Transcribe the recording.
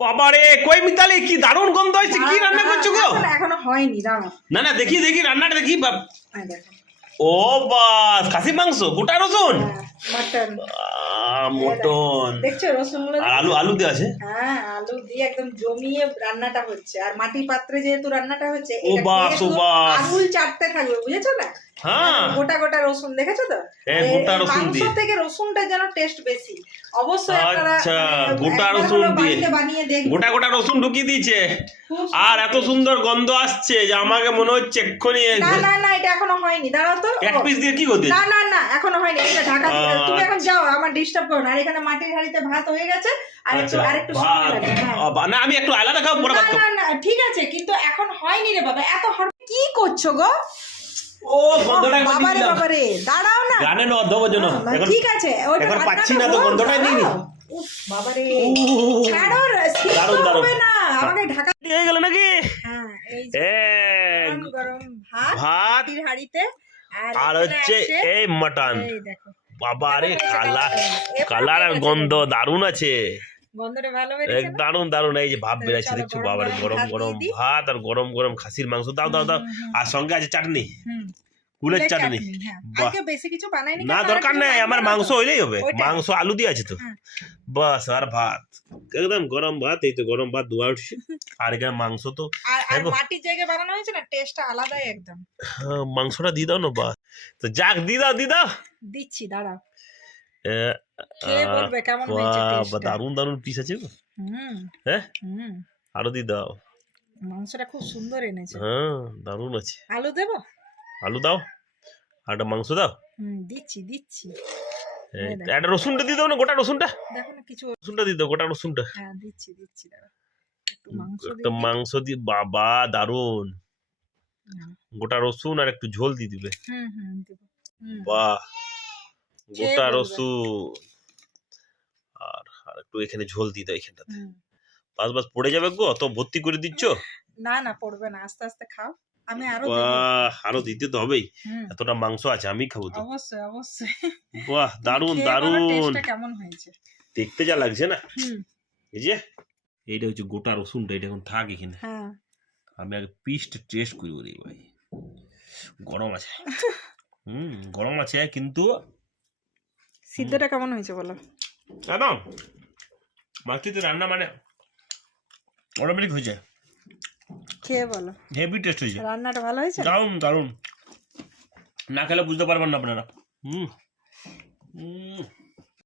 বাবারে কই মিতালি, কি দারুণ গন্ধ হচ্ছে! কি রান্না করছো গো? এখনো হয়নি, দাঁড়াও। না না, দেখি দেখি রান্নাটা দেখি। এই দেখো, ও বাস, খাসির মাংস, গোটা রসুন, মাটন, মটন, দেখছো রসুনগুলো? আর আলু আলু দেওয়া আছে। হ্যাঁ, আলু দিয়ে একদম জমিয়ে রান্নাটা হচ্ছে। আর মাটির পাত্রে যেহেতু রান্নাটা হচ্ছে, ও বাস, ও বাস, আঙুল চাটতে থাকবে, বুঝেছো না? হ্যাঁ, গোটা গোটা রসুন, দেখেছো তো? গোটা রসুন দিয়ে মাংস থেকে রসুনটা যেন টেস্ট বেশি। অবশ্যই আপনারা আচ্ছা, গোটা রসুন দিয়ে বানিয়ে দেখবেন। গোটা গোটা রসুন ঢুকিয়ে দিয়েছে, আর এত সুন্দর গন্ধ আসছে যে আমাকে মনে হচ্ছে এক্ষুনি। না না না, এটা এখনো হয়নি, দাঁড়াও তো। এক পিস দিয়ে কি করতে? না না না, এখনো হয়নি, এটা ঢাকা দিয়ে। তুমি এখন যাও, আমার ডিস্টার্ব করো না। আর এখানে মাটির হাঁড়িতে ভাত হয়ে গেছে, আর একটু সময় লাগবে। না, আমি একটু আলাদা খাবো, পরে ভাত খাবো। না না, ঠিক আছে, কিন্তু এখন হয়নি রে বাবা। এত কি করছো গো? ও গন্ধটা একবার বাবারে দিলাম। বাবারে, দাঁড়াও না। গানে না দেবো জন্য এখন। ঠিক আছে, ওইটা এখন পাচ্ছি না তো, রান্নাটা গন্ধটাই হোক, নেই। দাঁড়াও। উফ বাবারে, ছাড়ো, সিদ্ধ দারুণ দারুণ হবে না, আমাকে ঢাকা। হয়ে গেল নাকি? হ্যাঁ, এই যে এই গরম গরম ভাত ভাত, মাটির হাঁড়িতে, আর হচ্ছে এই মটন। এই দেখো, বাবারে কালার, এবার কালার আর গন্ধ দারুণ আছে, গন্ধটা ভালো বেরিয়েছে না? দারুণ দারুণ। এই যে ভাব বেরাচ্ছে, চলো, দেখছো? গরম বাবারে গরম গরম ভাত গরম দিয়ে দিই। ভাত আর গরম গরম খাসির মাংস। দাও দাও দাও, আর সঙ্গে আছে চাটনি, হুম, কুলের চাটনি। হ্যাঁ। বাহ, আজকে বেশি কিছু বানাইনি, না কারণ দরকার আর কিছু নেই, আমার লাগবে না মাংস তো। হইলেই হবে। ওইটাই। মাংস আলু দিয়ে আছে তো, হ্যাঁ। বাস। আর ভাত, একদম গরম ভাত। এই তো গরম ভাত ধোয়া উঠছে, আর এখানে মাংস তো। আর মাটির জায়গায় বানানো হয়েছে না, টেস্টটা আলাদাই একদম। মাংসটা দিয়ে দাও না, বাস। তো যাক, দিয়ে দাও দিয়ে দাও। দিচ্ছি, দাঁড়াও। খেয়ে বলবে কেমন হয়েছে বাহ, টেস্টটা। দারুণ দারুণ পিস আছে গো। হুম হ্যাঁ, হুম, আরো দিয়ে দাও। মাংসটা খুব সুন্দর এনেছে। হ্যাঁ, দারুণ আছে। আলু দেবো? আলু দাও, আর একটা মাংস দাও। দিচ্ছি দিচ্ছি। একটা রসুনটা দিয়ে দাও না, গোটা রসুনটা। দেখো না, কিছু। রসুনটা দিয়ে দাও, গোটা রসুনটা। হ্যাঁ, দিচ্ছি দিচ্ছি, দাঁড়াও। একটু মাংস একটা দিয়ে মাংস দিয়ে, বাবা দারুণ। গোটা রসুন আর একটু ঝোল দিয়ে দিবে। দেবো। বাহ, খেয়ে গোটা বলবে। রসুন আর আর একটু এখানে ঝোল দিয়ে দাও এখানটাতে। বাস বাস, পড়ে যাবে গো, অত ভর্তি করে দিচ্ছ। না না, পড়বে না, আস্তে আস্তে খাও। আমি আরো দেবো। বাহ, আরো দিতে তো হবেই, হুম, এতটা মাংস আছে, আমি খাবো তো। অবশ্যই অবশ্যই। বাহ, দারুণ খেয়ে বলো দারুণ, টেস্টটা কেমন হয়েছে। দেখতে যা লাগছে না। হুম, এই যে এইটা হচ্ছে গোটা রসুনটা, এটা এখন থাক এখানে। হ্যাঁ। আমি আগে পিসটা টেস্ট করবো রে ভাই। গরম আছে, গরম আছে, কিন্তু সিদ্ধটা কেমন হয়েছে বলো। একদম মাটিতে রান্না মানে অটোমেটিক হয়ে যায়। খেয়ে বলো, হেভি টেস্ট হয়েছে, রান্নাটা ভালো হয়েছে। দারুণ দারুণ। না খেলে বুঝতে পারবেন না আপনারা।